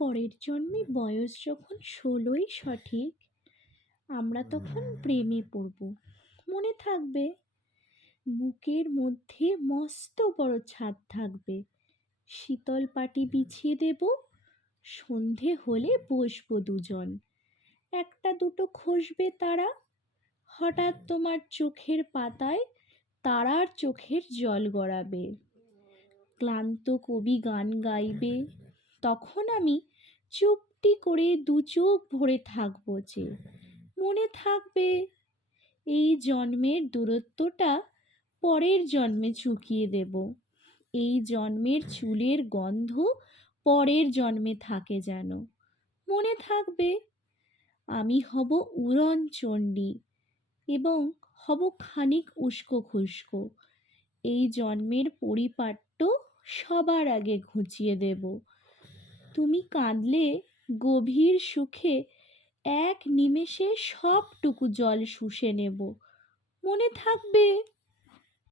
পরের জন্মে বয়স যখন 16ই সঠিক, আমরা তখন প্রেমে পড়ব। মনে থাকবে, বুকের মধ্যে মস্ত বড় ছাদ থাকবে, শীতল পাটি বিছিয়ে দেব, সন্ধে হলে বসবো দুজন, একটা দুটো খসবে তারা, হঠাৎ তোমার চোখের পাতায় তারার চোখের জল গড়াবে। ক্লান্ত কবি গান গাইবে, তখন আমি চুপটি করে দু চোখ ভরে থাকবো যে। মনে থাকবে, এই জন্মের দূরত্বটা পরের জন্মে চুকিয়ে দেব। এই জন্মের চুলের গন্ধ পরের জন্মে থাকে যেন। মনে থাকবে, আমি হব উড়ন চণ্ডী এবং হব খানিক উস্কো খুস্কো। এই জন্মের পরিপাট্য সবার আগে ঘুচিয়ে দেব। তুমি কাঁদলে গভীর সুখে এক নিমেষে সবটুকু জল শুষে নেব। মনে থাকবে।